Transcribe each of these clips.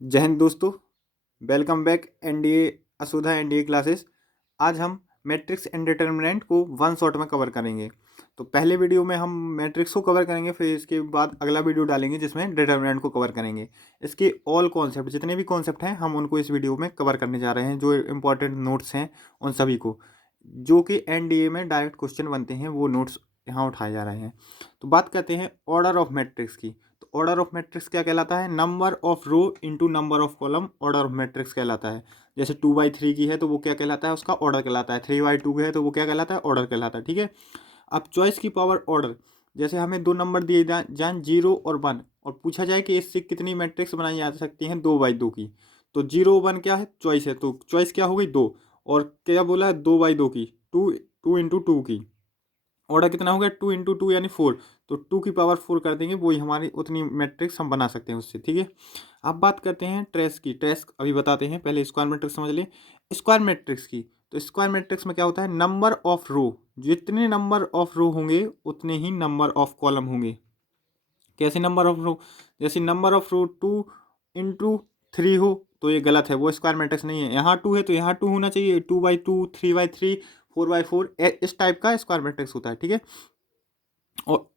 जय हिंद दोस्तों। वेलकम बैक एनडीए असुधा एनडीए क्लासेस। आज हम मैट्रिक्स एंड डिटर्मिनेंट को वन शॉट में कवर करेंगे। तो पहले वीडियो में हम मैट्रिक्स को कवर करेंगे, फिर इसके बाद अगला वीडियो डालेंगे जिसमें डिटर्मिनेंट को कवर करेंगे। इसके ऑल कॉन्सेप्ट जितने भी कॉन्सेप्ट हैं हम उनको इस वीडियो में कवर करने जा रहे हैं। जो इंपॉर्टेंट नोट्स हैं उन सभी को, जो कि एनडीए में डायरेक्ट क्वेश्चन बनते हैं, वो नोट्स यहाँ उठाए जा रहे हैं। तो बात करते हैं ऑर्डर ऑफ मैट्रिक्स की। तो ऑर्डर ऑफ मैट्रिक्स क्या कहलाता है? Number of row into number of column order of matrix कहलाता है। जैसे 2/3 की है तो वो क्या कहलाता है? उसका ऑर्डर कहलाता है। 3/2 की है तो वो क्या कहलाता है? ऑर्डर कहलाता है। ठीक है। अब चॉइस की पावर ऑर्डर, जैसे हमें दो नंबर दिए जाए 0 और 1, और पूछा जाए कि इससे कितनी मैट्रिक्स बनाई जा सकती हैं 2/2 की। तो 0 1 क्या है? चॉइस है, तो चॉइस क्या हो गई? 2। और क्या बोला है? 2/2 की, 2 की। ऑर्डर कितना हो गया? 2 × 2 यानी 4। तो 2 की पावर 4 कर देंगे, वही हमारी उतनी मैट्रिक्स हम बना सकते हैं उससे। ठीक है। अब बात करते हैं ट्रेस की। ट्रेस अभी बताते हैं, पहले स्क्वायर मैट्रिक्स समझ लें। स्क्वायर मैट्रिक्स की, तो स्क्वायर मैट्रिक्स में क्या होता है? नंबर ऑफ रो, जितने नंबर ऑफ रो होंगे उतने ही नंबर ऑफ कॉलम होंगे। कैसे नंबर ऑफ रो? जैसे नंबर ऑफ रो 2 × 3 हो तो ये गलत है, वो स्क्वायर मैट्रिक्स नहीं है। यहाँ 2 है तो यहाँ 2 होना चाहिए। 2/2, 3/3, 4/4, इस टाइप का स्क्वायर मैट्रिक्स होता है। ठीक है। और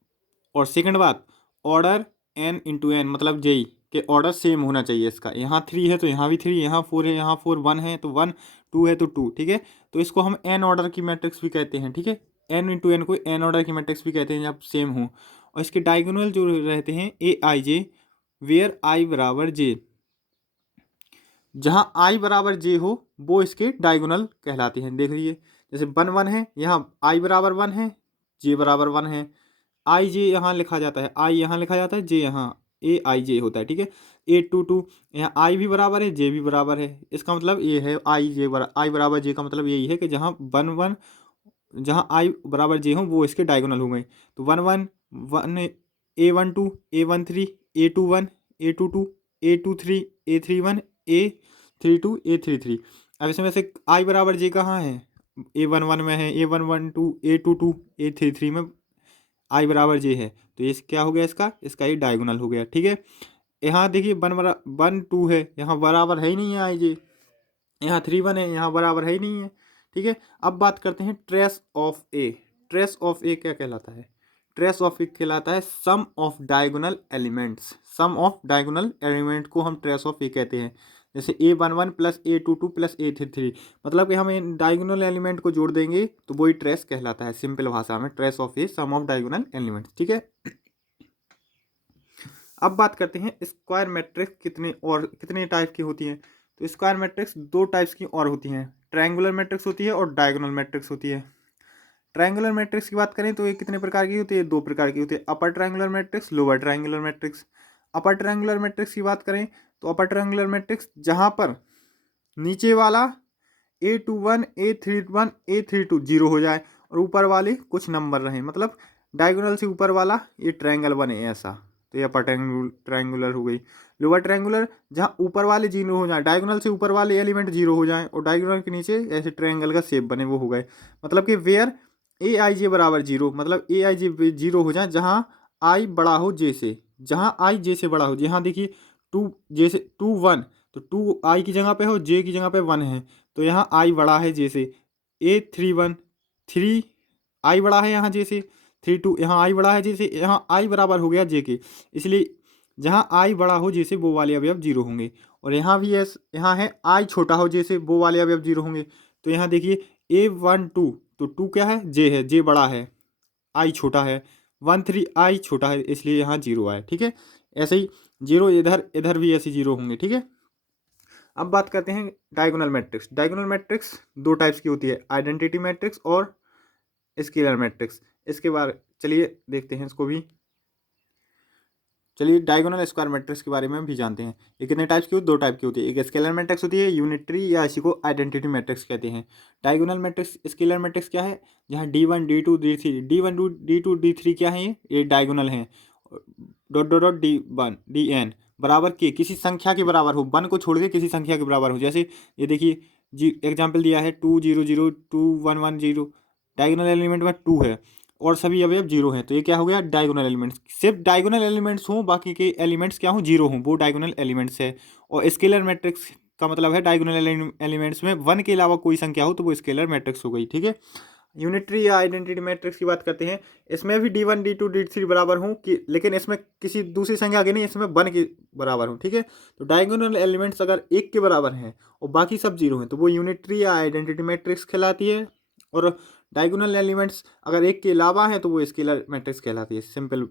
और सेकंड बात, ऑर्डर n × n मतलब जेई के ऑर्डर सेम होना चाहिए इसका। यहाँ 3 है तो यहाँ भी 3, यहाँ 4 है, यहाँ 4, 1 है तो 1, 2 है तो 2। ठीक है। तो इसको हम n ऑर्डर की मैट्रिक्स भी कहते हैं। ठीक है। n × n को n ऑर्डर की मैट्रिक्स भी कहते हैं जब सेम हो। और इसके डायगोनल जो रहते हैं aij, वेयर i बराबर j, जहाँ i बराबर j हो वो इसके डायगोनल कहलाते हैं। देख लीजिए, जैसे 1 1 है, यहाँ i बराबर 1 है, j बराबर 1 है। आई जे यहाँ लिखा जाता है, आई यहाँ लिखा जाता है, जे यहाँ AIJ होता है। ठीक है। 8 2 2, यहाँ आई भी बराबर है, जे भी बराबर है। इसका मतलब ये है आई बराबर जे का मतलब यही है कि जहाँ 1 1, जहाँ आई बराबर जे हो वो इसके डायगोनल हो गए। तो 1 1 1, A12, A13, A21, A22, A23, A31, A32, A33। अब इसमें से आई बराबर जे कहाँ है? A11 में है, A112, A22, A33 में आई बराबर जे है। तो ये क्या हो गया? इसका ये डायगोनल हो गया। ठीक है। यहाँ देखिए 1 2 है, यहाँ बराबर है ही नहीं है आई जे। यहाँ 3 1 है, यहाँ बराबर है ही नहीं है। ठीक है। अब बात करते हैं trace of A. Trace of A क्या कहलाता है? ट्रेस ऑफ ए कहलाता है sum of diagonal elements. Sum of diagonal element को हम ट्रेस ऑफ ए कहते हैं। जैसे A11 plus A22 plus A33, मतलब कि हम इन डायगोनल एलिमेंट को जोड़ देंगे तो वही ट्रेस कहलाता है। सिंपल भाषा में trace of A sum of diagonal elements. ठीक है। अब बात करते हैं स्क्वायर मैट्रिक्स कितने टाइप की होती हैं। तो स्क्वायर मैट्रिक्स दो टाइप्स की और होती हैं, ट्रायंगुलर मैट्रिक्स होती है और डायगोनल मैट्रिक्स होती है। ट्रायंगुलर मैट्रिक्स की बात करें तो ये कितने प्रकार की होती है? दो प्रकार की होती है, upper triangular matrix, lower triangular matrix. Upper triangular matrix की बात करें तो अपर ट्रायंगुलर मैट्रिक्स जहाँ पर नीचे वाला A21, A31, A32 जीरो हो जाए और ऊपर वाले कुछ नंबर रहें, मतलब डायगोनल से ऊपर वाला ये ट्रायंगल बने ऐसा, तो ये अपर ट्रायंगुलर हो गई। लोअर ट्रायंगुलर जहाँ ऊपर वाले जीरो हो जाए, डायगोनल से ऊपर वाले एलिमेंट जीरो हो जाएं और डायगोनल के नीचे ऐसे ट्रायंगल का शेप बने, वो हो गए। मतलब कि वेयर AIJ बराबर जीरो, मतलब AIJ जीरो हो जाए जहाँ आई बड़ा हो जे से, जहाँ आई जे से बड़ा हो। यहाँ देखिए 2 जे से 2 1, तो 2 आई की जगह पे हो, जे की जगह पे 1 है, तो यहाँ आई बड़ा है जे से। A31 3 आई बड़ा है यहाँ जे से, 3 2 यहाँ आई बड़ा है जे से, यहाँ आई बराबर हो गया जे के, इसलिए जहाँ आई बड़ा हो जे से वो वाले अवयव जीरो होंगे। और यहाँ भी यहाँ है आई छोटा हो जे से, वो वाले अवयव जीरो होंगे। तो यहाँ देखिए A12, तो 2 क्या है? जे है, जे बड़ा है, आई छोटा है। 1 3 आई छोटा है, इसलिए यहाँ जीरो आए। ठीक है। ऐसे ही जीरो इधर इधर भी ऐसे जीरो होंगे। ठीक है। अब बात करते हैं डायगोनल मैट्रिक्स। डायगोनल मैट्रिक्स दो टाइप्स की होती है, आइडेंटिटी मैट्रिक्स और स्केलर मैट्रिक्स। इसके बारे चलिए देखते हैं इसको भी। चलिए डायगोनल स्क्वायर मैट्रिक्स के बारे में भी जानते हैं। ये कितने टाइप्स की होती है? दो टाइप की होती है, एक स्केलर मैट्रिक्स होती है, यूनिटरी या इसी को आइडेंटिटी मैट्रिक्स कहते हैं। डायगोनल मैट्रिक्स स्केलर मैट्रिक्स क्या है? जहाँ D1 D2 D3, D1 D2 D3 क्या है? ये डायगोनल हैं। Dot dot dot D1 DN बराबर के किसी संख्या के बराबर हो, 1 को छोड़ के किसी संख्या के बराबर हो। जैसे ये देखिए जी एग्जाम्पल दिया है 2 0 0 2 1 1 0, डायगोनल एलिमेंट में 2 है और सभी अवयव जीरो हैं, तो ये क्या हो गया? Diagonal elements. सिर्फ डायगोनल एलिमेंट्स हों, बाकी के एलिमेंट्स क्या हों? जीरो हों, वो डायगोनल एलिमेंट्स है। और स्केलर मैट्रिक्स का मतलब है डायगोनल एलिमेंट्स में 1 के अलावा कोई संख्या हो तो वो स्केलर मैट्रिक्स हो गई, ठीक है। यूनिटरी या आइडेंटिटी मैट्रिक्स की बात करते हैं, इसमें भी D1 D2 D3 बराबर हूँ कि, लेकिन इसमें किसी दूसरी संख्या आगे नहीं, इसमें 1 के बराबर हूँ, ठीक है। तो डायगोनल एलिमेंट्स अगर 1 के बराबर हैं और बाकी सब 0 हैं तो वो यूनिटरी या आइडेंटिटी मैट्रिक्स कहलाती है, और डायगोनल एलिमेंट्स अगर 1 के अलावा हैं तो वो स्केलर मैट्रिक्स कहलाती है, सिंपल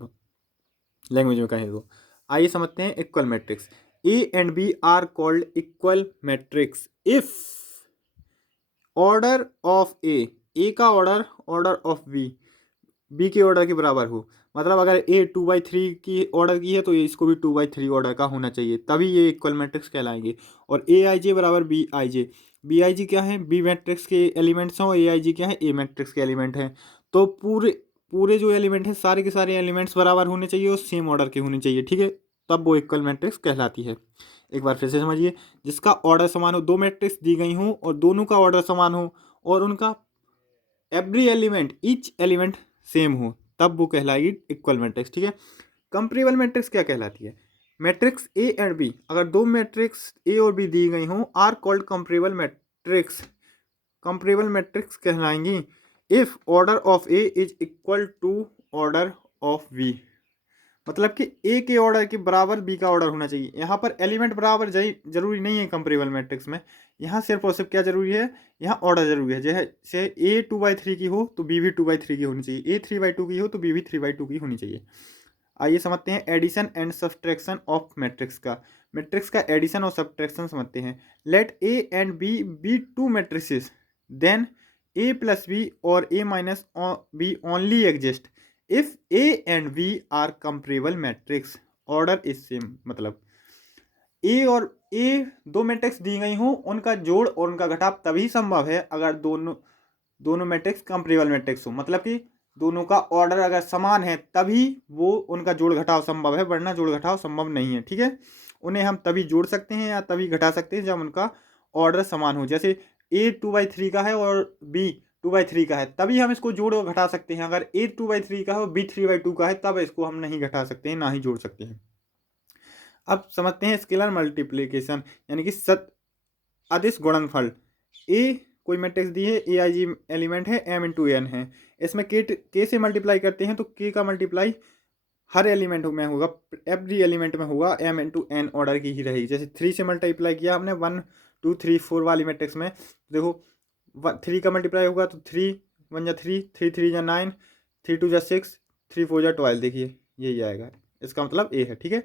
लैंग्वेज में कहें तो। आइए समझते हैं equal matrix. A and B are called equal matrix if order of A का ऑर्डर ऑफ बी के ऑर्डर के बराबर हो। मतलब अगर ए 2/3 की ऑर्डर की है तो ये इसको भी 2/3 ऑर्डर का होना चाहिए, तभी ये इक्वल मैट्रिक्स कहलाएंगे। और ए आई जे बराबर बी आई जी क्या है, बी मैट्रिक्स के एलिमेंट्स हैं, और ए आई जी क्या है, ए मैट्रिक्स के एलिमेंट हैं। तो पूरे पूरे जो एलिमेंट हैं सारे के सारे एलिमेंट्स बराबर होने चाहिए और सेम ऑर्डर के होने चाहिए, ठीक है, तब वो इक्वल मैट्रिक्स कहलाती है। एक बार फिर से समझिए, जिसका ऑर्डर समान हो, दो मैट्रिक्स दी गई हों और दोनों का ऑर्डर समान हो और उनका every element each element same हो, तब वो कहलाएगी इक्वल मैट्रिक्स, ठीक है। कंपेरेबल मैट्रिक्स क्या कहलाती है, मैट्रिक्स ए एंड बी, अगर दो मैट्रिक्स ए और बी दी गई हों are called comparable matrix, comparable matrix कहलाएंगी if order of A is equal to order of B. मतलब कि ए के ऑर्डर के बराबर बी का ऑर्डर होना चाहिए। यहाँ पर एलिमेंट बराबर जरूरी नहीं है कंपेरेबल मैट्रिक्स में, यहाँ सिर्फ और सिर्फ क्या जरूरी है, यहाँ ऑर्डर जरूरी है। जैसे ए 2/3 की हो तो बी भी 2/3 की होनी चाहिए, ए 3/2 की हो तो बी भी 3/2 की होनी चाहिए। आइए समझते हैं addition and subtraction of matrix का एडिशन और सब्सट्रैक्शन समझते हैं। Let A and B be two matrices then A plus B और A minus B only exist if A and B are comparable matrix, order is same. मतलब A और ए दो matrix दी गई हों, उनका जोड़ और उनका घटाव तभी संभव है अगर दोनों मैट्रिक्स कंपेरेबल मैट्रिक्स हो। मतलब कि दोनों का ऑर्डर अगर समान है तभी वो उनका जोड़ घटाव संभव है, वरना जोड़ घटाव संभव नहीं है, ठीक है। उन्हें हम तभी जोड़ सकते हैं या तभी घटा सकते हैं जब उनका ऑर्डर समान हो। जैसे ए 2/3 का है और बी 2/3 का है, तभी हम इसको जोड़ और घटा सकते हैं। अगर ए 2/3 का है और बी 3/2 का है, तब इसको हम नहीं घटा सकते हैं, ना ही जोड़ सकते हैं। अब समझते हैं स्केलर मल्टीप्लिकेशन, यानी कि अदिश गुणनफल। ए कोई मैट्रिक्स दी है, ए आई जी एलिमेंट है, एम इंटू एन है, इसमें के से मल्टीप्लाई करते हैं तो के का मल्टीप्लाई हर एलिमेंट में होगा, एवरी एलिमेंट में होगा, एम इंटू एन ऑर्डर की ही रहेगी। जैसे 3 से मल्टीप्लाई किया हमने 1 2 3 4 वाली मैट्रिक्स में, देखो 3 का मल्टीप्लाई होगा तो 3 1 जा 3 3 3 जा 9 3 2 जा 6 3 4 जा 12, देखिए यही आएगा, इसका मतलब ए है, ठीक है।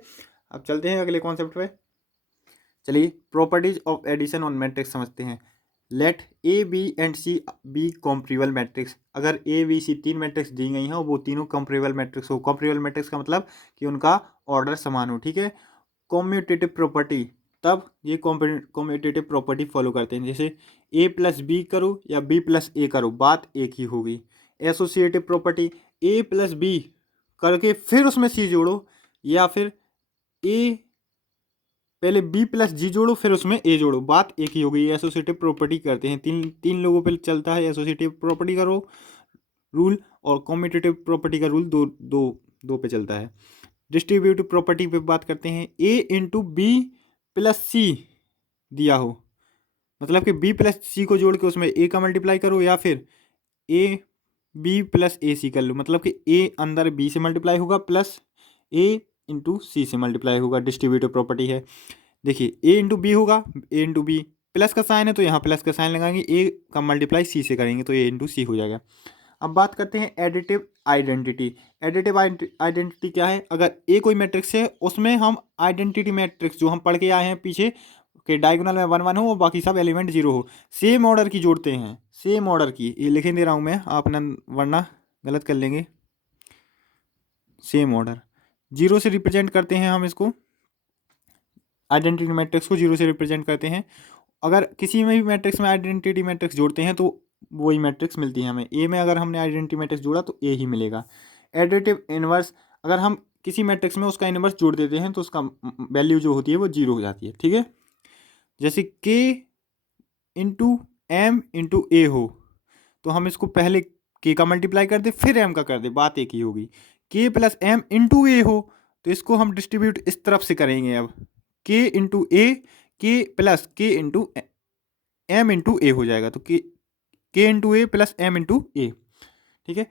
अब चलते हैं अगले कॉन्सेप्ट पे। चलिए properties of addition on matrix समझते हैं। Let A B and C be comparable matrix, अगर ए बी सी 3 मैट्रिक्स दी गई हैं और वो तीनों कंपेरेबल मैट्रिक्स हो। कंपेरेबल मैट्रिक्स का मतलब कि उनका ऑर्डर समान हो, ठीक है। कॉम्यूटेटिव प्रॉपर्टी, तब ये कॉम्यूटेटिव प्रॉपर्टी फॉलो करते हैं। जैसे ए प्लस बी करो या बी प्लस ए करो, बात एक ही होगी। एसोसिएटिव प्रॉपर्टी, ए प्लस बी करके फिर उसमें सी जोड़ो, या फिर ए पहले बी प्लस जी जोड़ो फिर उसमें ए जोड़ो, बात एक ही हो गई। एसोसिएटिव प्रॉपर्टी करते हैं, तीन लोगों पे चलता है एसोसिएटिव प्रॉपर्टी का रूल, और कॉम्यूटेटिव प्रॉपर्टी का रूल दो पे चलता है। डिस्ट्रीब्यूटिव प्रॉपर्टी पे बात करते हैं। ए इंटू बी प्लस सी दिया हो, मतलब कि बी प्लस सी को जोड़ के उसमें ए का मल्टीप्लाई करो, या फिर ए बी प्लस ए सी कर लो, मतलब कि ए अंदर बी से मल्टीप्लाई होगा प्लस ए इंटू सी से मल्टीप्लाई होगा। डिस्ट्रीब्यूटिव प्रॉपर्टी है। देखिए ए इंटू बी होगा, ए इंटू बी प्लस का साइन है तो यहाँ प्लस का साइन लगाएंगे, ए का मल्टीप्लाई सी से करेंगे तो ए इंटू सी हो जाएगा। अब बात करते हैं एडिटिव आइडेंटिटी। एडिटिव आइडेंटिटी क्या है, अगर ए कोई मैट्रिक्स है उसमें हम आइडेंटिटी मैट्रिक्स जो हम पढ़ के आए हैं पीछे के डायगोनल में 1 1 हो और बाकी सब एलिमेंट 0 हो, सेम ऑर्डर की जोड़ते हैं, सेम ऑर्डर की, ये लिख दे रहा हूँ मैं, आप ना वरना गलत कर लेंगे। सेम ऑर्डर 0 से रिप्रेजेंट करते हैं हम इसको, आइडेंटिटी मैट्रिक्स को 0 से रिप्रेजेंट करते हैं। अगर किसी में भी मैट्रिक्स में आइडेंटिटी मैट्रिक्स जोड़ते हैं तो वही मैट्रिक्स मिलती है हमें। ए में अगर हमने आइडेंटिटी मैट्रिक्स जोड़ा तो ए ही मिलेगा। एडिटिव इनवर्स, अगर हम किसी मैट्रिक्स में उसका इनवर्स जोड़ देते हैं तो उसका वैल्यू जो होती है वो 0 हो जाती है, ठीक है। जैसे के इंटू एम इंटू ए हो तो हम इसको पहले के का मल्टीप्लाई कर दे फिर एम का कर दे, बात एक ही होगी। के प्लस एम इंटू ए हो तो इसको हम डिस्ट्रीब्यूट इस तरफ से करेंगे। अब के इंटू ए के प्लस के इंटू एम इंटू ए हो जाएगा। तो k into A plus M into A, ठीक है।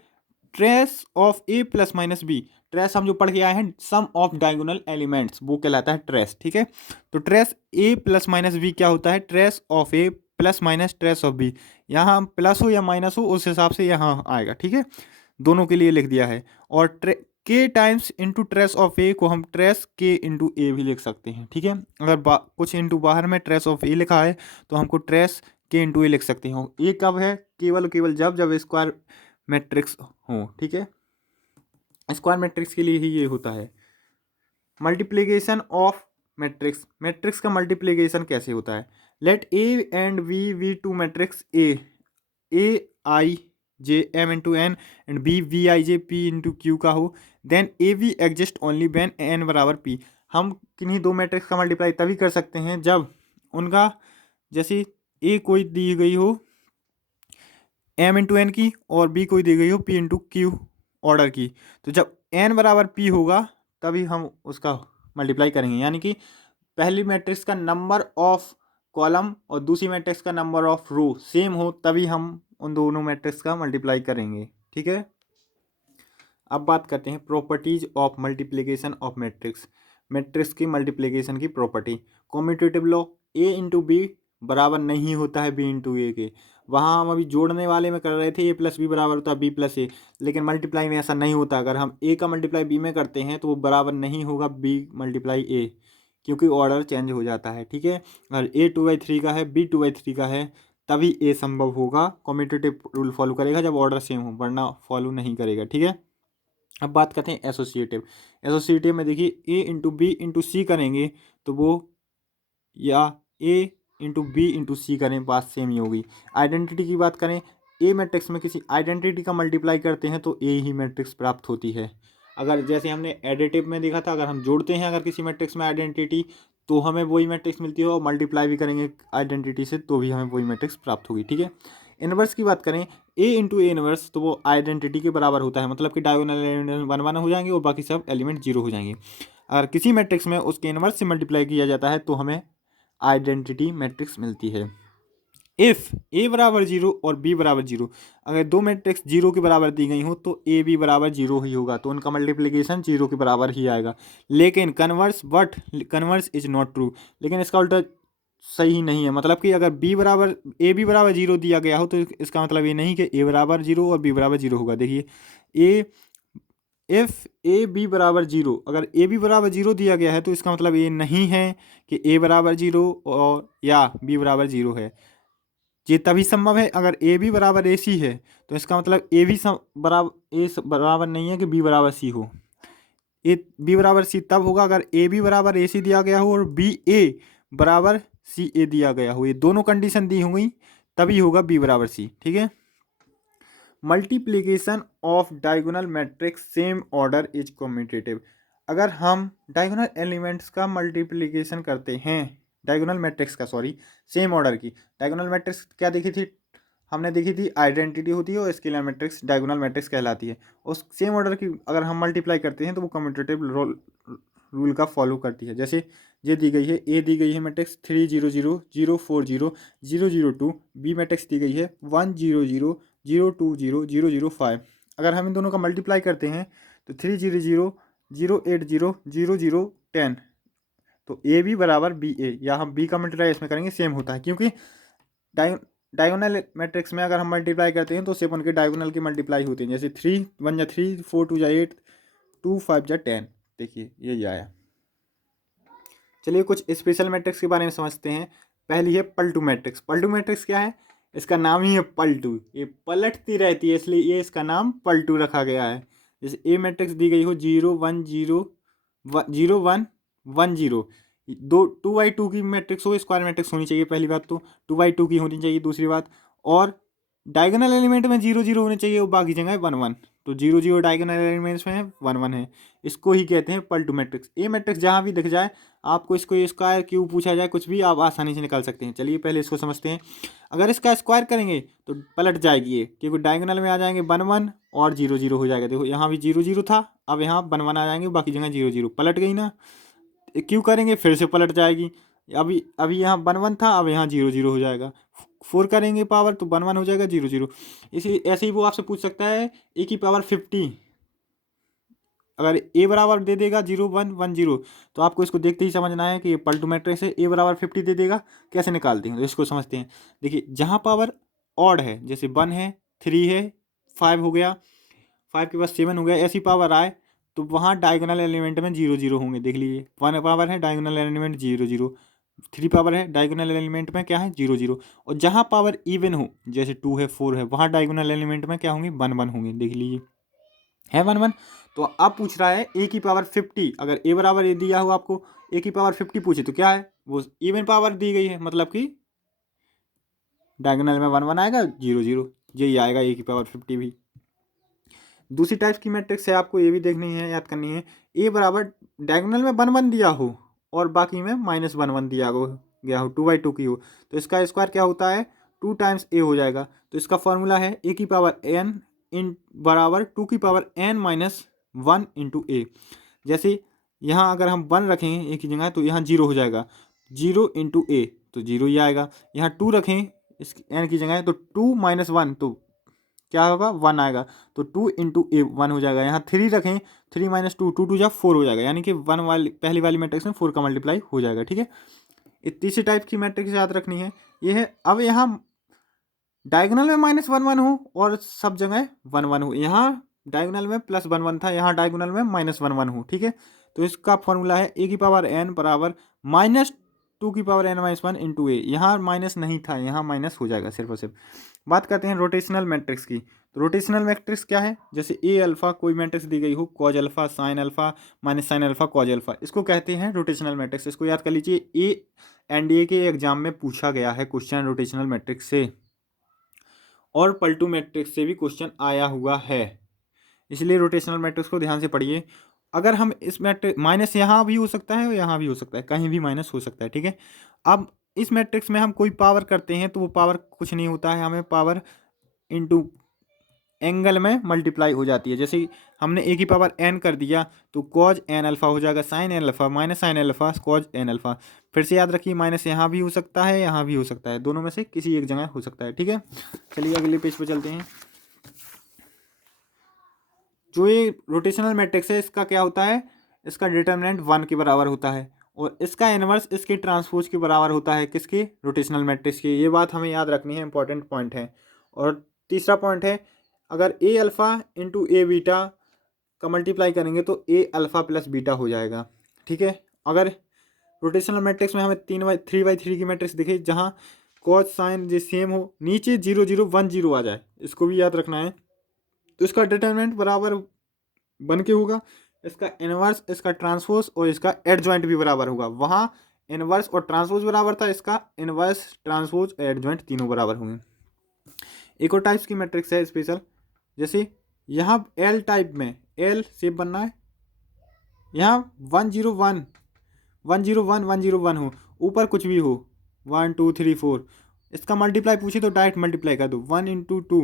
Trace of A plus minus B, trace हम जो पढ़ के आए हैं सम ऑफ डायगोनल एलिमेंट्स, वो कहलाता है ट्रेस, ठीक है। तो trace A plus minus B क्या होता है, trace of A plus minus trace of B, यहाँ प्लस हो या माइनस हो उस हिसाब से यहाँ आएगा, ठीक है। दोनों के लिए लिख दिया है। और के टाइम्स इंटू ट्रेस ऑफ ए को हम ट्रेस के इंटू ए भी लिख सकते हैं, ठीक है। अगर कुछ इंटू बाहर में ट्रेस ऑफ ए लिखा है तो हमको ट्रेस के इंटू ए लिख सकते हैं। ये कब है, केवल जब जब स्क्वायर मैट्रिक्स हो, ठीक है। स्क्वायर मैट्रिक्स के लिए ही ये होता है। मल्टीप्लिकेशन ऑफ मैट्रिक्स, मैट्रिक्स का मल्टीप्लिकेशन कैसे होता है। Let A and B two matrix A I J M into N and B I J P into Q का हो, then A B exist only when N बराबर पी। हम किन्हीं दो मैट्रिक्स का मल्टीप्लाई तभी कर सकते हैं जब उनका, जैसे ए कोई दी गई हो एम इंटू एन की और बी कोई दी गई हो पी इंटू क्यू ऑर्डर की, तो जब एन बराबर पी होगा तभी हम उसका मल्टीप्लाई करेंगे। यानी कि पहली मैट्रिक्स का नंबर ऑफ कॉलम और दूसरी मैट्रिक्स का नंबर ऑफ रो सेम हो तभी हम उन दोनों मैट्रिक्स का मल्टीप्लाई करेंगे, ठीक है। अब बात करते हैं properties of multiplication of matrix, matrix की मल्टीप्लिकेशन की प्रॉपर्टी। कॉम्यूटेटिव लॉ, ए इंटू बी बराबर नहीं होता है बी इंटू ए के। वहाँ हम अभी जोड़ने वाले में कर रहे थे ए प्लस बी बराबर होता है बी प्लस ए, लेकिन मल्टीप्लाई में ऐसा नहीं होता। अगर हम ए का मल्टीप्लाई बी में करते हैं तो वो बराबर नहीं होगा बी मल्टीप्लाई ए, क्योंकि ऑर्डर चेंज हो जाता है, ठीक है। अगर ए 2/3 का है बी 2/3 का है तभी ए संभव होगा, कॉम्यूटेटिव रूल फॉलो करेगा जब ऑर्डर सेम हो, वरना फॉलो नहीं करेगा, ठीक है। अब बात करते हैं एसोसिएटिव। एसोसिएटिव में देखिए ए इंटू बी इंटू सी करेंगे तो वो, या ए इंटू बी इंटू सी करें, बात सेम ही होगी। आइडेंटिटी की बात करें, ए मैट्रिक्स में किसी आइडेंटिटी का मल्टीप्लाई करते हैं तो ए ही मैट्रिक्स प्राप्त होती है। अगर जैसे हमने एडिटिव में देखा था, अगर हम जोड़ते हैं अगर किसी मैट्रिक्स में आइडेंटिटी तो हमें वही मैट्रिक्स मिलती है, और मल्टीप्लाई भी करेंगे आइडेंटिटी से तो भी हमें वही मैट्रिक्स प्राप्त होगी, ठीक है। इनवर्स की बात करें, ए इंटू ए इनवर्स तो वो आइडेंटिटी के बराबर होता है, मतलब कि डायगोनल एलिमेंट 1 1 हो जाएंगे और बाकी सब एलिमेंट 0 हो जाएंगे। अगर किसी मैट्रिक्स में उसके इनवर्स से मल्टीप्लाई किया जाता है तो हमें आइडेंटिटी मैट्रिक्स मिलती है। इफ़ ए बराबर 0 और बी बराबर 0, अगर दो मैट्रिक्स 0 के बराबर दी गई हो तो ए बी बराबर 0 ही होगा, तो उनका मल्टीप्लिकेशन 0 के बराबर ही आएगा। लेकिन कन्वर्स इज नॉट ट्रू, लेकिन इसका उल्टा सही नहीं है। मतलब कि अगर ए बी बराबर 0 दिया गया हो तो इसका मतलब ये नहीं कि ए बराबर 0 और बी बराबर 0 होगा। देखिए इफ़ ए बी बराबर 0, अगर ए बी बराबर 0 दिया गया है तो इसका मतलब ये नहीं है कि ए बराबर 0 और या बी बराबर 0 है। ये तभी संभव है अगर ए बी बराबर ए सी है, तो इसका मतलब ए भी बराबर नहीं है कि बी बराबर सी हो। ए बी बराबर सी तब होगा अगर ए बी बराबर ए सी दिया गया हो और बी ए बराबर सी ए दिया गया हो, ये दोनों कंडीशन दी होंगी तभी होगा बी बराबर सी, ठीक है। Multiplication of diagonal matrix same order is commutative. अगर हम डायगोनल एलिमेंट्स का मल्टीप्लिकेशन करते हैं, डायगोनल मैट्रिक्स का सॉरी सेम ऑर्डर की, डायगोनल मैट्रिक्स क्या देखी थी हमने, देखी थी आइडेंटिटी होती है और स्केलर मैट्रिक्स डायगोनल मैट्रिक्स कहलाती है। उस सेम ऑर्डर की अगर हम मल्टीप्लाई करते हैं तो वो कम्यूटेटिव रूल का फॉलो करती है। जैसे ये दी गई है, ए दी गई है मैट्रिक्स 3 0 0 0 4 0 0 0 2, बी मैट्रिक्स दी गई है 1 0 0 0 2 0 0 0 5। अगर हम इन दोनों का मल्टीप्लाई करते हैं तो 3 0 0 0 8 0 0 0 10, तो ए बी बराबर बी ए, या हम बी का मल्टीप्लाई इसमें करेंगे सेम होता है, क्योंकि डायगोनल मैट्रिक्स में अगर हम मल्टीप्लाई करते हैं तो सिर्फ उनके डायगोनल की मल्टीप्लाई होती है। जैसे 3 1 जा 3, 4 2 जा 8, 2 5 जा 10, देखिए ये आया। चलिए कुछ स्पेशल मैट्रिक्स के बारे में समझते हैं। पहली है पलटू मैट्रिक्स। पलटू मैट्रिक्स क्या है, इसका नाम ही है पलटू, ये पलटती रहती है इसलिए ये इसका नाम पलटू रखा गया है। जैसे ए मैट्रिक्स दी गई हो 0 1 0 0 1 1 0, 2/2 की मैट्रिक्स हो, स्क्वायर मैट्रिक्स होनी चाहिए पहली बात, तो 2/2 की होनी चाहिए दूसरी बात, और डायगोनल एलिमेंट में 0 0 होने चाहिए और बाकी जगह 1 1, तो 0 0 डायगोनल एलिमेंट्स में है 1 1 है, इसको ही कहते हैं पलटू मैट्रिक्स। ए मैट्रिक्स जहाँ भी दिख जाए आपको इसको स्क्वायर क्यों पूछा जाए कुछ भी आप आसानी से निकाल सकते हैं। चलिए पहले इसको समझते हैं। अगर इसका स्क्वायर करेंगे तो पलट जाएगी ये, क्योंकि डायगोनल में आ जाएंगे 1 1 और 0 0 हो जाएगा। देखो यहाँ भी 0 0 था, अब यहाँ 1 1 आ जाएंगे, बाकी जगह 0 0 पलट गई ना। क्यों करेंगे, फिर से पलट जाएगी। अभी अभी यहाँ 1 1 था, अब यहाँ 0 0 हो जाएगा। 4 करेंगे पावर तो 1 1 हो जाएगा, 0 0। इसी ऐसे ही वो आपसे पूछ सकता है ए की पावर 50, अगर ए बराबर दे देगा 0 1 1 0, तो आपको इसको देखते ही समझना है कि ये पलटू मैट्रिक्स है। ए बराबर 50 दे देगा, कैसे निकालते हैं तो इसको समझते हैं। देखिए जहाँ पावर ऑड है, जैसे 1 है, 3 है, 5 हो गया, 5 के बाद 7 हो गया, ऐसी पावर आए तो वहाँ डायगोनल एलिमेंट में 0 0 होंगे। देख लीजिए 1 पावर है, डायगोनल एलिमेंट 0 0, 3 पावर है, डायगोनल एलिमेंट में क्या है 0 0। और जहाँ पावर इवन हो, जैसे 2 है, 4 है, वहाँ डायगोनल एलिमेंट में क्या होंगे 1 1 होंगे। देख लीजिए है 1 1। तो अब पूछ रहा है ए की पावर 50, अगर ए बराबर ए दिया हो आपको, ए की पावर 50 पूछे तो क्या है, वो इवन पावर दी गई है, मतलब कि डायगोनल में 1 1 आएगा, 0 0, यही आएगा ए की पावर 50 भी। दूसरी टाइप की मैट्रिक्स है, आपको ये भी देखनी है, याद करनी है। ए बराबर डायगोनल में 1 1 दिया हो और बाकी में -1 1 दिया गया हो, 2/2 की हो, तो इसका स्क्वायर क्या होता है 2 टाइम्स ए हो जाएगा। तो इसका फॉर्मूला है ए की पावर n इन बराबर 2 की पावर n-1 इंटू ए। जैसे यहाँ अगर हम 1 रखें ए की जगह तो यहाँ 0 हो जाएगा, 0 इंटू ए तो 0 ही आएगा। यहाँ 2 रखें इस n की जगह तो 2 - 1 तो क्या होगा 1 आएगा, तो 2 इंटू ए 1 हो जाएगा। यहाँ 3 रखें, 3 - 2 2 2 जा 4 हो जाएगा, यानी कि 1 वाली पहली वाली मैट्रिक्स में 4 का मल्टीप्लाई हो जाएगा। ठीक है, ये तीसरी टाइप की मैट्रिक्स याद रखनी है। ये है अब यहाँ डायगोनल में -1 1 हो और सब जगह 1 1 हो, यहाँ डायगोनल में +1 1 था, यहाँ डायगोनल में -1 1 हो। ठीक है, तो इसका फॉर्मूला है ए की पावर n बराबर -2 की पावर n-1 इंटू ए। यहाँ माइनस नहीं था, यहाँ माइनस हो जाएगा सिर्फ और सिर्फ। बात करते हैं रोटेशनल मैट्रिक्स की। तो रोटेशनल मैट्रिक्स क्या है, जैसे ए अल्फा कोई मैट्रिक्स दी गई हो, cause alpha, sine alpha, -sine alpha, cause alpha, इसको कहते हैं रोटेशनल मैट्रिक्स। इसको याद कर लीजिए, एनडीए के एग्जाम में पूछा गया है क्वेश्चन रोटेशनल मैट्रिक्स से, और पलटू मैट्रिक्स से भी क्वेश्चन आया हुआ है, इसलिए रोटेशनल मैट्रिक्स को ध्यान से पढ़िए। अगर हम इस मैट्रिक्स माइनस यहाँ भी हो सकता है और यहाँ भी हो सकता है, कहीं भी माइनस हो सकता है। ठीक है, अब इस मैट्रिक्स में हम कोई पावर करते हैं तो वो पावर कुछ नहीं होता है, हमें पावर इनटू एंगल में मल्टीप्लाई हो जाती है। जैसे हमने ए की पावर n कर दिया तो कॉज n अल्फा हो जाएगा, sine n alpha, -sine alpha, cos n alpha. फिर से याद रखिए माइनस यहाँ भी हो सकता है, यहाँ भी हो सकता है, दोनों में से किसी एक जगह हो सकता है। ठीक है, चलिए अगले पेज पर चलते हैं। जो ये रोटेशनल मैट्रिक्स है इसका क्या होता है, इसका डिटर्मिनेंट 1 के बराबर होता है और इसका इनवर्स इसके ट्रांसपोज के बराबर होता है, किसके, रोटेशनल मैट्रिक्स के। ये बात हमें याद रखनी है, इंपॉर्टेंट पॉइंट है। और तीसरा पॉइंट है, अगर ए अल्फ़ा इंटू ए बीटा का मल्टीप्लाई करेंगे तो ए अल्फ़ा प्लस बीटा हो जाएगा। ठीक है, अगर रोटेशनल मैट्रिक्स में हमें 3/3 की मैट्रिक्स दिखे जहाँ कॉस साइन जो सेम हो, नीचे 0 0 1 0 आ जाए, इसको भी याद रखना है, तो इसका डिटरमिनेंट बराबर बन के होगा, इसका इनवर्स, इसका ट्रांसपोज और इसका एडजॉइंट भी बराबर होगा। वहाँ इनवर्स और ट्रांसपोज बराबर था, इसका इनवर्स, ट्रांसपोज, एडजॉइंट तीनों बराबर होंगे। एक और टाइप्स की मैट्रिक्स है स्पेशल, जैसे यहाँ एल टाइप में एल शेप बनना है, यहाँ 1 0 1 1 0 1 1 0 1 हो, ऊपर कुछ भी हो 1 2 3 4, इसका मल्टीप्लाई पूछे तो डायरेक्ट मल्टीप्लाई कर दो, 1 इंटू 2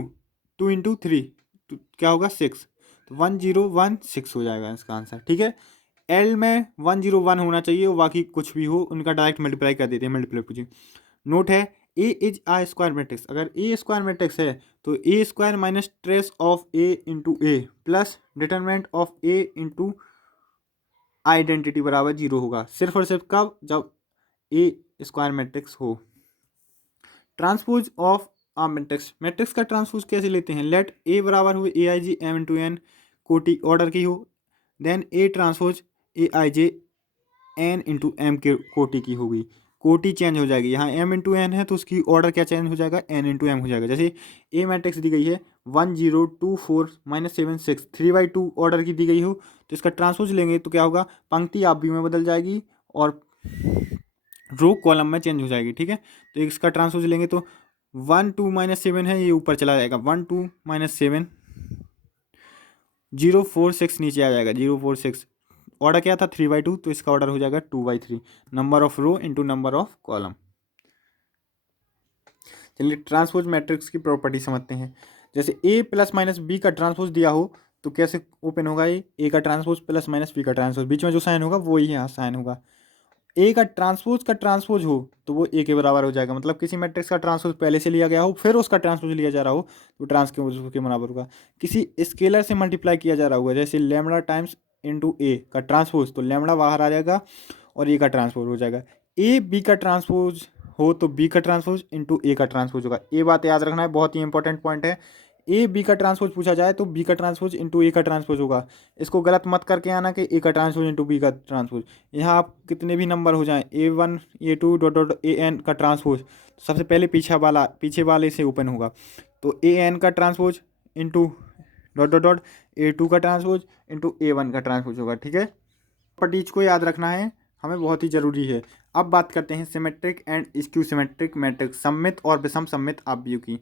2 इंटू 3 तो क्या होगा 6, तो 1 0 1 6 हो जाएगा इसका आंसर। ठीक है, एल में 1 0 1 होना चाहिए और बाकी कुछ भी हो उनका डायरेक्ट मल्टीप्लाई कर देते हैं, मल्टीप्लाई पूछिए। नोट है, A is a square matrix, अगर ए स्क्वायर मैट्रिक्स है तो A square minus trace of A into A plus determinant of A into identity बराबर 0 होगा, सिर्फ और सिर्फ कब, जब ए स्क्वायर मैट्रिक्स हो। Transpose of a matrix, matrix का ट्रांसपोज कैसे लेते हैं, लेट ए बराबर हो A I J M into N कोटि ऑर्डर की हो, then A transpose A I J N into M के कोटि की होगी, कोटि चेंज हो जाएगी, यहाँ एम इंटू एन है तो उसकी ऑर्डर क्या चेंज हो जाएगा, एन इंटू एम हो जाएगा। जैसे ए मैट्रिक्स दी गई है 1 0 2 4 -7 6 3/2 ऑर्डर की दी गई हो, तो इसका ट्रांसपोज लेंगे तो क्या होगा, पंक्ति आप भी में बदल जाएगी और रो कॉलम में चेंज हो जाएगी। ठीक है, तो इसका ट्रांसपोज लेंगे तो 1 2 -7 है, ये ऊपर चला जाएगा, 1 2 -7 0 4 6 नीचे आ जाएगा, 0 4 6, ऑर्डर क्या था 3/2, तो इसका ऑर्डर हो जाएगा 2/3, number of row into number of column. चलिए ट्रांसपोज मैट्रिक्स की प्रॉपर्टी समझते हैं। जैसे ए प्लस माइनस बी का ट्रांसपोज दिया हो तो कैसे ओपन होगा, ये ए का ट्रांसपोज प्लस माइनस बी का ट्रांसपोज, बीच में जो साइन होगा वो ही यहाँ साइन होगा। ए का ट्रांसपोज हो तो वो ए के बराबर हो जाएगा। मतलब किसी मैट्रिक्स का ट्रांसपोज पहले से लिया गया हो फिर उसका ट्रांसपोज लिया जा रहा हो तो ट्रांसपोज के बराबर होगा। किसी स्केलर से मल्टीप्लाई किया जा रहा होगा, जैसे लैम्बडा टाइम्स इंटू ए का ट्रांसपोज, तो लैम्बडा बाहर आ जाएगा और ए का ट्रांसपोज हो जाएगा। ए बी का ट्रांसपोज हो तो बी का ट्रांसपोज इंटू ए का ट्रांसपोज होगा। ये बात याद रखना है, बहुत ही इंपॉर्टेंट पॉइंट है। ए बी का ट्रांसपोज पूछा जाए तो बी का ट्रांसपोज इंटू ए का ट्रांसपोज होगा। इसको गलत मत करके आना कि ए का ट्रांसपोज इंटू बी का ट्रांसपोज। यहाँ आप कितने भी नंबर हो जाएं, A1 A2 dot dot AN का ट्रांसपोज, सबसे पहले पीछे वाले से ओपन होगा। तो AN का transpose into dot dot dot A2 का ट्रांसपोज इंटू A1 का ट्रांसपोज होगा। ठीक है, प्रॉपर्टीज को याद रखना है हमें, बहुत ही ज़रूरी है। अब बात करते हैं symmetric and skew symmetric matrix, सममित और विषम सममित आव्यूह की।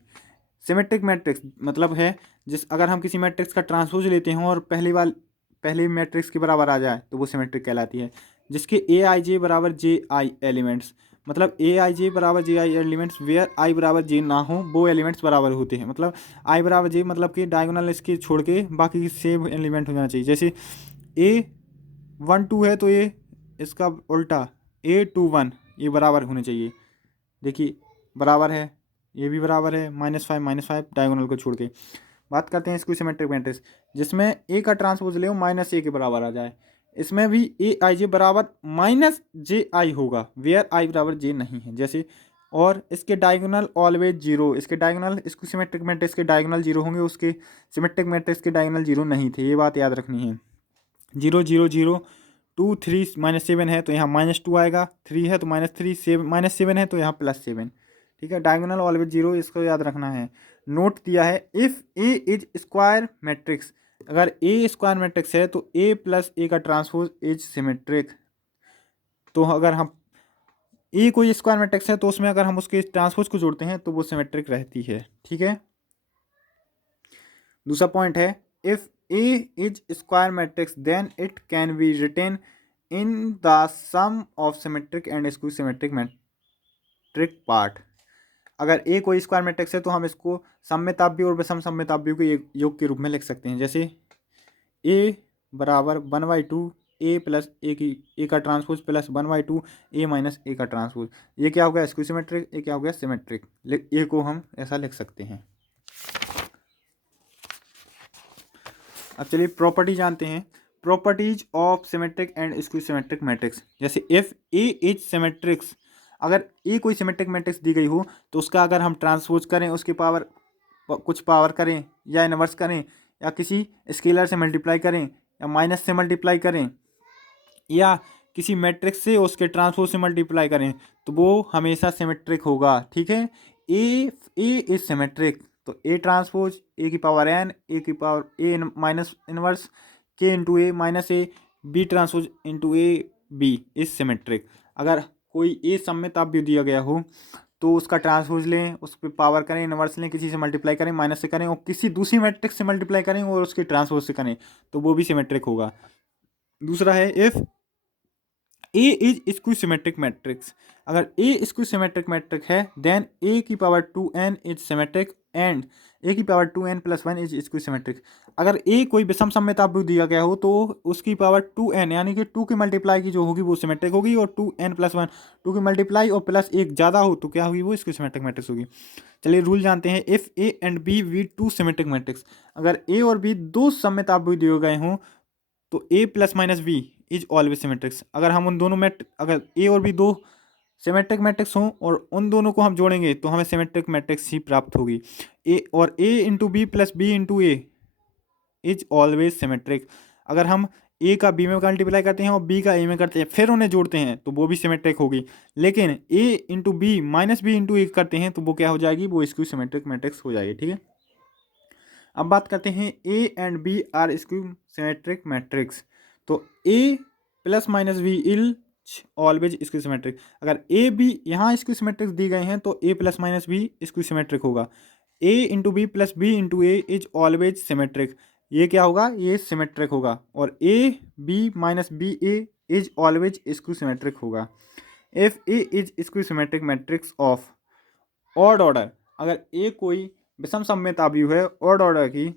सिमेट्रिक मैट्रिक्स मतलब है अगर हम किसी मैट्रिक्स का ट्रांसपोज लेते हैं और पहले मैट्रिक्स के बराबर आ जाए तो वो सिमेट्रिक कहलाती है। जिसके ए आई जे बराबर जे आई एलिमेंट्स, मतलब ए आई जे बराबर जे आई एलिमेंट्स वेयर आई बराबर जे ना हो वो एलिमेंट्स बराबर होते हैं। मतलब आई बराबर जे मतलब कि डायगोनल इसके छोड़ के बाकी सेम एलिमेंट हो जाना चाहिए। जैसे A1 2 है तो ये इसका उल्टा A2 1 ये बराबर होने चाहिए। देखिए बराबर है, ये भी बराबर है, -5 डायगोनल को छोड़ के। बात करते हैं इसको सिमेट्रिक मैट्रिक्स जिसमें ए का ट्रांसपोज ले -a के बराबर आ जाए। इसमें भी ए आई जे बराबर -ji होगा वेयर आई बराबर जे नहीं है। जैसे और इसके डायगोनल ऑलवेज जीरो, इसके डायगोनल इसको सिमेट्रिक मैट्रिक्स के डायगोनल जीरो होंगे, उसके सिमेट्रिक मैट्रिक्स के डायगोनल जीरो नहीं थे, ये बात याद रखनी है। 0 0 0 2 3 -7 है तो यहाँ -2 आएगा, 3 है तो -3, -7 है तो यहाँ +7। ठीक है, डायगोनल ऑलवेज जीरो, इसको याद रखना है। नोट दिया है if A is square matrix, अगर ए स्क्वायर मैट्रिक्स है तो ए प्लस ए का ट्रांसपोज इज सिमेट्रिक। तो अगर हम ए कोई स्क्वायर मैट्रिक्स है तो उसमें अगर हम उसके ट्रांसपोज को जोड़ते हैं तो वो सिमेट्रिक रहती है। ठीक है, दूसरा पॉइंट है if A is square matrix then it can be written in the sum of symmetric and skew symmetric matrix part. अगर ए कोई स्क्वायर मैट्रिक्स है तो हम इसको सममित आव्यूह और विषम सममित आव्यूह के योग के रूप में लिख सकते हैं। जैसे ए बराबर 1/2 ए प्लस ए का ट्रांसपोज प्लस 1/2 ए माइनस ए का ट्रांसपोज। ये क्या हो गया स्क्यू सिमेट्रिक, ये क्या हो गया सिमेट्रिक। ए को हम ऐसा लिख सकते हैं। अब चलिए प्रॉपर्टी जानते हैं, properties of symmetric and skew symmetric matrix. जैसे इफ ए इज सिमेट्रिक्स, अगर ए कोई सिमेट्रिक मैट्रिक्स दी गई हो तो उसका अगर हम ट्रांसपोज करें, उसके पावर कुछ पावर करें या इनवर्स करें या किसी स्केलर से मल्टीप्लाई करें या माइनस से मल्टीप्लाई करें या किसी मैट्रिक्स से उसके ट्रांसपोज से मल्टीप्लाई करें तो वो हमेशा सिमेट्रिक होगा। ठीक है, ए इज सिमेट्रिक तो ए ट्रांसपोज ए की पावर n, ए की पावर ए माइनस इनवर्स के into A minus A, B transpose into A B is symmetric. अगर कोई ए सममित आव्यूह दिया गया हो तो उसका ट्रांसपोज लें, उस पर पावर करें, इनवर्स लें, किसी से मल्टीप्लाई करें, माइनस से करें और किसी दूसरी मैट्रिक्स से मल्टीप्लाई करें और उसके ट्रांसपोज से करें तो वो भी सिमेट्रिक होगा। दूसरा है if A is skew symmetric matrix, अगर ए स्क्यू सिमेट्रिक मैट्रिक है देन ए की power 2n is symmetric and A की power 2n + 1 is skew symmetric. अगर ए कोई विषम सममित आव्यूह दिया गया हो तो उसकी पावर 2n यानी कि 2 की मल्टीप्लाई की जो होगी वो सिमेट्रिक होगी और 2n + 1 2 की मल्टीप्लाई और प्लस 1 ज़्यादा हो तो क्या होगी वो स्क्यू सिमेट्रिक मैट्रिक्स होगी। चलिए रूल जानते हैं, if A and be two टू सिमेट्रिक मैट्रिक्स, अगर ए और बी दो सममित आव्यूह दिए गए हों तो A plus minus B is always symmetrics. अगर हम उन दोनों अगर ए और बी दो सिमेट्रिक मैट्रिक्स हों और उन दोनों को हम जोड़ेंगे तो हमें सिमेट्रिक मैट्रिक्स ही प्राप्त होगी। A into B plus B into A is always symmetric. अगर हम ए का बी में मल्टीप्लाई करते हैं और बी का ए में करते हैं फिर उन्हें जोड़ते हैं तो वो भी सिमेट्रिक होगी। लेकिन A into B minus B into A करते हैं तो वो क्या हो जाएगी, वो स्क्यू सिमेट्रिक मैट्रिक्स हो जाएगी। ठीक है, अब बात करते हैं A and B are skew symmetric matrix. तो A plus minus B is always skew symmetric. अगर ए बी यहाँ स्क्यू सिमेट्रिक दी गए हैं तो A plus minus B skew symmetric होगा। A into B plus B into A is always symmetric, ये क्या होगा, ये सिमेट्रिक होगा। और A B minus B A is always skew symmetric होगा। If A is skew symmetric matrix of odd order, अगर A कोई विषम सममित आव्यूह है ऑड ऑर्डर की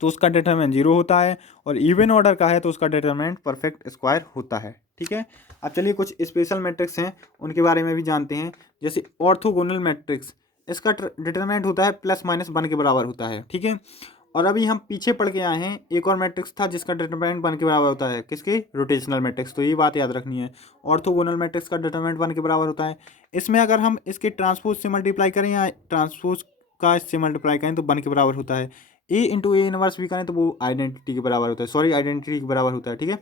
तो उसका डिटरमिनेंट 0 होता है और इवन ऑर्डर का है तो उसका डिटरमिनेंट परफेक्ट स्क्वायर होता है। ठीक है। अब चलिए कुछ स्पेशल मैट्रिक्स हैं उनके बारे में भी जानते हैं। जैसे ऑर्थोगोनल मैट्रिक्स, इसका डिटरमिनेंट होता है +-1 के बराबर होता है, ठीक है। और अभी हम पीछे पढ़ के आए हैं, एक और मैट्रिक्स था जिसका डिटरमिनेंट 1 के बराबर होता है, किसके? Rotational matrix. तो ये बात याद रखनी है, ऑर्थोगोनल मैट्रिक्स का डिटरमिनेंट 1 के बराबर होता है। इसमें अगर हम इसके ट्रांसपोज से मल्टीप्लाई करें या ट्रांसपोज का इससे मल्टीप्लाई करें तो 1 के बराबर होता है। ए इंटू ए इनवर्स भी करें तो वो आइडेंटिटी के बराबर होता है, सॉरी आइडेंटिटी के बराबर होता है, ठीक है।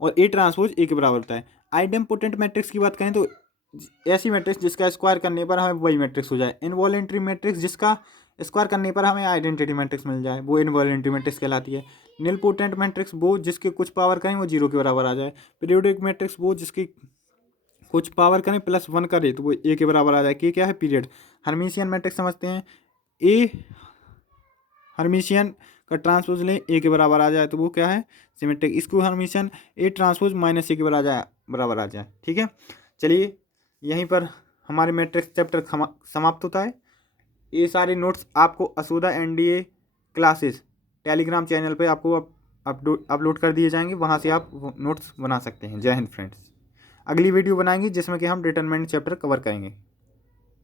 और ए ट्रांसपोज ए के बराबर होता है। आइडेम्पोटेंट मैट्रिक्स की बात करें तो ऐसी मैट्रिक्स जिसका स्क्वायर करने पर हमें वही मैट्रिक्स हो जाए। इनवॉलेंट्री मैट्रिक्स जिसका स्क्वायर करने पर हमें आइडेंटिटी मैट्रिक्स मिल जाए, वो इनवॉलेंट्री मैट्रिक्स कहलाती है। निलपोटेंट मैट्रिक्स वो जिसके कुछ पावर करें वो 0 के बराबर आ जाए। पीरियोडिक मैट्रिक्स वो जिसकी कुछ पावर करें +1 करे तो वो ए के बराबर आ जाए। के क्या है? पीरियड। हर्मिशियन मैट्रिक्स समझते हैं, ए हर्मिशियन का ट्रांसपोज लें ए के बराबर आ जाए तो वो क्या है? सिमेट्रिक। इसको हर्मिशियन ए ट्रांसपोज -ए के बराबर आ जाए, ठीक है। चलिए यहीं पर हमारे मैट्रिक्स चैप्टर समाप्त होता है। ये सारे नोट्स आपको असुदा एनडीए क्लासेस टेलीग्राम चैनल पे आपको अपलोड कर दिए जाएंगे, वहाँ से आप नोट्स बना सकते हैं। जय हिंद फ्रेंड्स। अगली वीडियो बनाएंगे जिसमें कि हम डिटरमिनेंट चैप्टर कवर करेंगे।